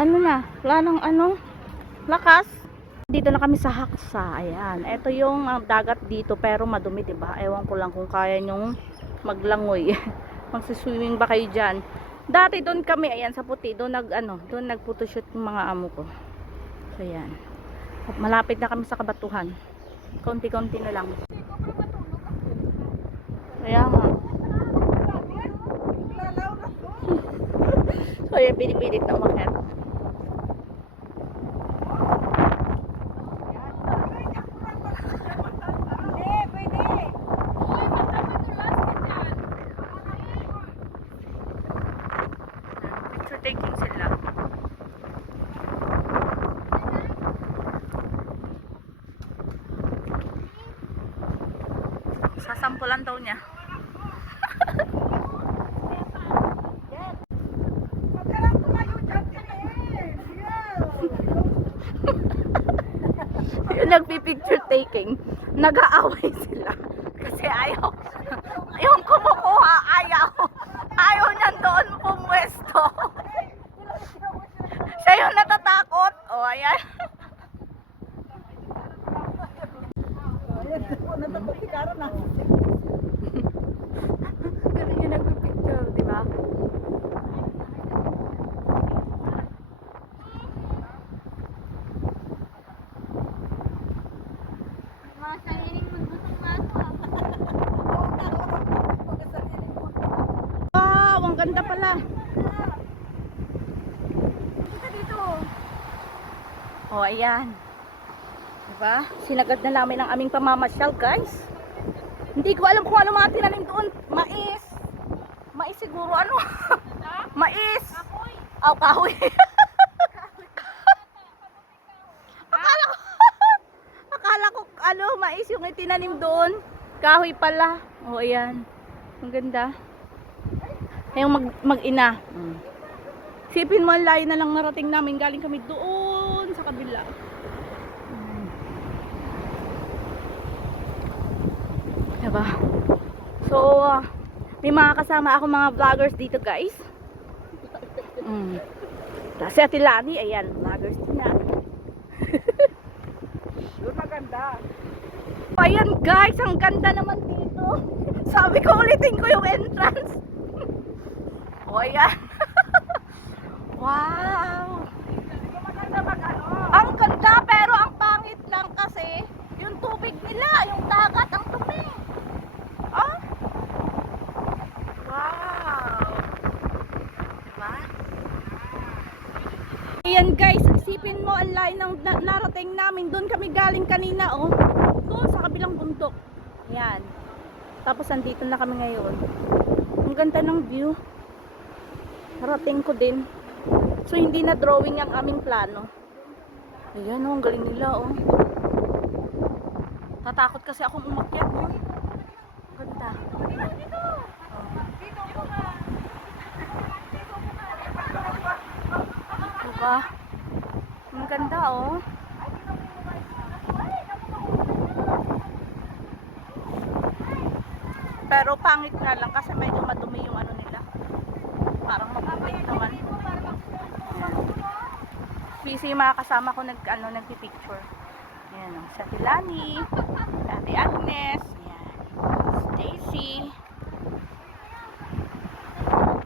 Ano na, wala nang lakas. Dito na kami sa Haksa. Ayan, ito yung dagat dito pero madumi, diba? Ewan ko lang kung kaya nyong maglangoy. Magsiswimming ba kayo dyan? Dati doon kami, ayan sa puti, doon doon nagphotoshoot yung mga amo ko. So ayan, malapit na kami sa Kabatuhan. Konti-konti na lang. Kaya nga. So ayan, pinipilit na umakyat. Picture taking sila. Sasampulan daw niya. Yung nagpipicture taking, nag-aaway sila. Kasi yung kumukuha, ayaw niyan doon pumwesto. Siya yung natatakot. O, ayan. Ganun yung nagpipicture, di ba? Wow, ang ganda pala. Oh, ayan. Diba? Sinagad na namin ang aming pamamasyal, guys. Hindi ko alam kung ano mga tinanim doon. Mais. Mais siguro, ano? Mais. Oh, kahoy. Akala ko, mais yung itinanim doon. Kahoy pala. Oh, ayan. Ang ganda. Yung mag-ina. Sipin mo, ang layo na lang narating namin. Galing kami doon sa kabila. Diba? So, may mga kasama ako mga vloggers dito, guys. Si Ate Lani, ayan, vloggers din na. Doon maganda. Ayan, guys, ang ganda naman dito. Sabi ko, ulitin ko yung entrance. O, ayan. Wow! Ang ganda, pero ang pangit lang kasi yung tubig nila, yung dagat, ang tubig. Oh? Wow! Diba? Ayan, guys, isipin mo ang layo ng narating namin. Doon kami galing kanina, oh. Doon sa kabilang bundok. Ayan. Tapos andito na kami ngayon. Ang ganda ng view. Narating ko din. So hindi na drawing ang aming plano. Ayan, oh, ang galing nila, oh. Tatakot kasi akong umakyat, oh. Ganda. Diba? Ang ganda, oh. Pero pangit nga lang kasi medyo madumi yung ano nila. Parang mapapait naman. Busy yung mga kasama ko nagpipicture. Ayan, oh, sa Tilani, Ate Agnes, ayan, Stacy.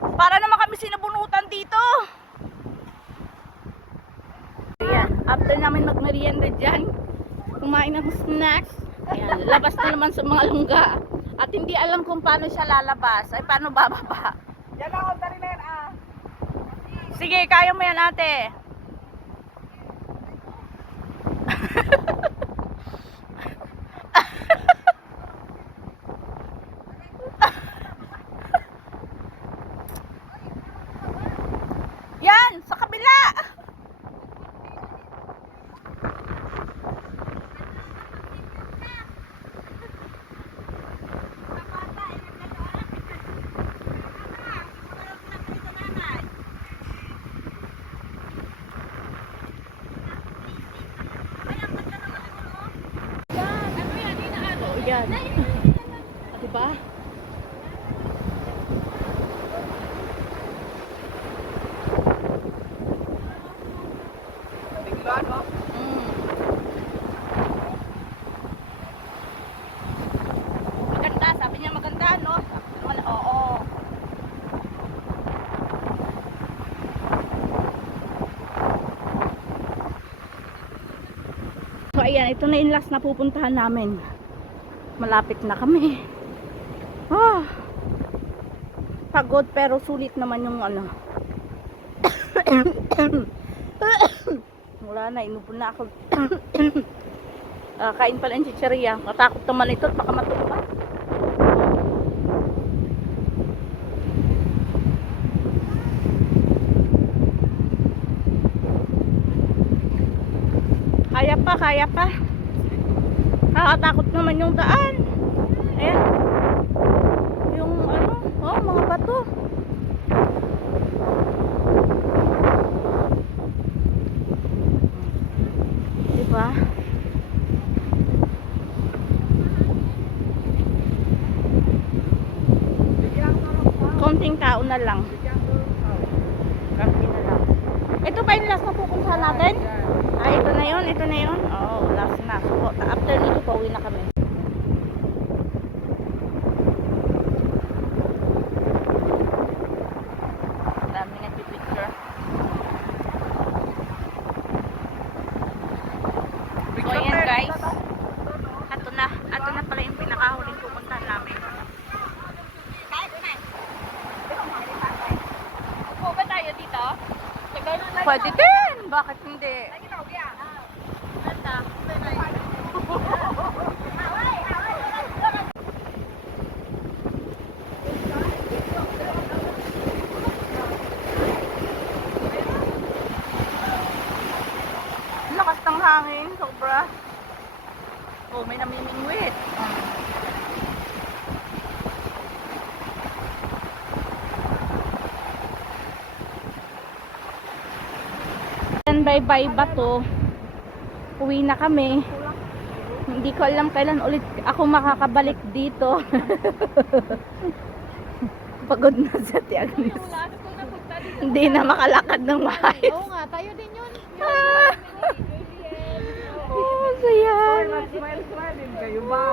Para naman kami sinabunutan dito. Ayan, after namin magmerienda dyan, kumain ng snacks. Ayan, labas na naman sa mga lungga. At hindi alam kung paano siya lalabas. Ay, paano bababa. Yan ako, dali na yan, ah. Sige, kaya mo yan, ate. Yan, sa kabila. Yan. Diba? ayan, ito na yung last na pupuntahan namin. Malapit na kami. Ah, pagod pero sulit naman yung ano. Wala na, inubo na ako. Kain pala yung chicheria. Natakot naman ito at baka matumba. Kaya pa, kaya pa. Nakakatakot naman yung daan. Ayan. Yung ano, oh, mga bato. Diba? Konting tao na lang. Konti na lang. Ito ba yung last na pupuntahan natin? Ito na yun, ito na yun. Oh, last na. So, after nito, pauwi na kami. Dami nagpipicture. So, ayan guys. Ito na pala yung pinakahuling pupuntahan namin. Upo ba tayo dito? Pwede din! Bakit hindi? Lakas ng hangin, sobra. Oh, may namimingwit. Bye-bye ba to? Uwi na kami. Hindi ko alam kailan ulit ako makakabalik dito. Pagod na sa Tiagnes. Hindi na makalakad ng maayos. Oo nga, tayo din yun. Oh, saya. Smile din kayo ba?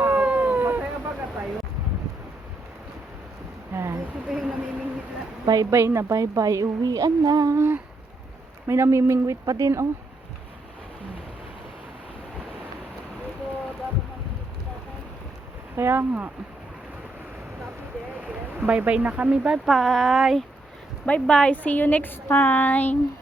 Masaya ba ka tayo? Ito yung namimingit na. Bye-bye na bye-bye. Uwian na. May namimingwit pa din, oh. Kaya nga. Bye-bye na kami. Bye-bye. Bye-bye. See you next time.